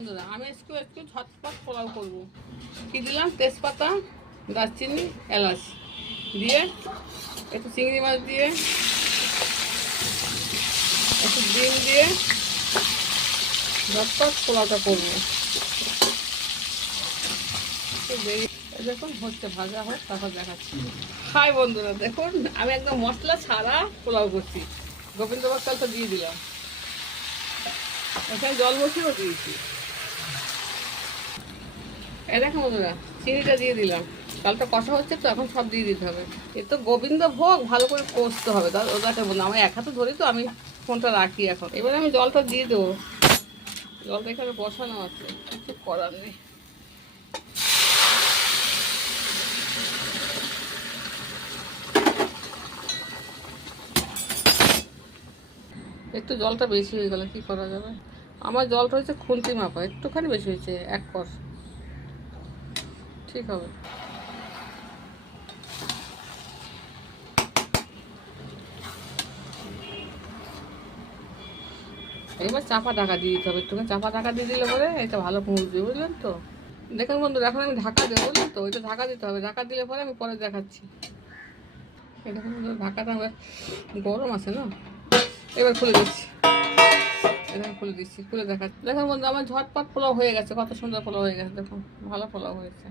বন্ধুরা আমি একটু ঝটপট পোলাও করবো। কি দিলাম? তেজপাতা, দারচিনি, এলাচ দিয়ে একটু চিংড়ি মাছ দিয়ে একটু ডিম দিয়ে ঝটপট পোলাওটা করবো। দেখুন হচ্ছে, ভাজা হোক তারপর দেখাচ্ছি। হাই বন্ধুরা, দেখুন আমি একদম মশলা ছাড়া পোলাও করছি। গোবিন্দভোগ চালটা দিয়ে দিলাম, এখানে জল বসিয়েও দিয়েছি। এই দেখো বন্ধুরা, চিনিটা দিয়ে দিলাম। চালটা কষা হচ্ছে তো, এখন সব দিয়ে দিতে হবে। এ তো গোবিন্দভোগ, ভালো করে কষতে হবে। ওটাকে বলুন, আমি এক হাতে ধরি তো, আমি ফোনটা রাখি এখন। এবার আমি জলটা দিয়ে দেবো। জলটা এখানে বসানো আছে, কিছু করার নেই। একটু জলটা বেশি হয়ে গেলে কি করা যাবে? আমার জলটা হচ্ছে খুন্তি মাপা, একটুখানি বেশি হয়েছে, এক কর ঠিক হবে। এবার চাপা ঢাকা দিয়ে দিতে হবে, একটুখানি চাপা ঢাকা দিয়ে দিলে পরে এটা ভালো পৌঁছবে, বুঝলেন তো? দেখুন বন্ধুরা, এখন আমি ঢাকা দেবো, বুঝলেন তো? ওইটা ঢাকা দিতে হবে, ঢাকা দিলে পরে আমি পরে দেখাচ্ছি। এটা ঢাকাটা হবে, গরম আছে না। এবার খুলে দিচ্ছি, এটা খুলে দিচ্ছি, খুলে দেখাচ্ছি। দেখুন বন্ধু, আমার ঝটপট পোলাও হয়ে গেছে, কত সুন্দর পোলাও হয়ে গেছে। দেখুন ভালো পোলাও হয়েছে।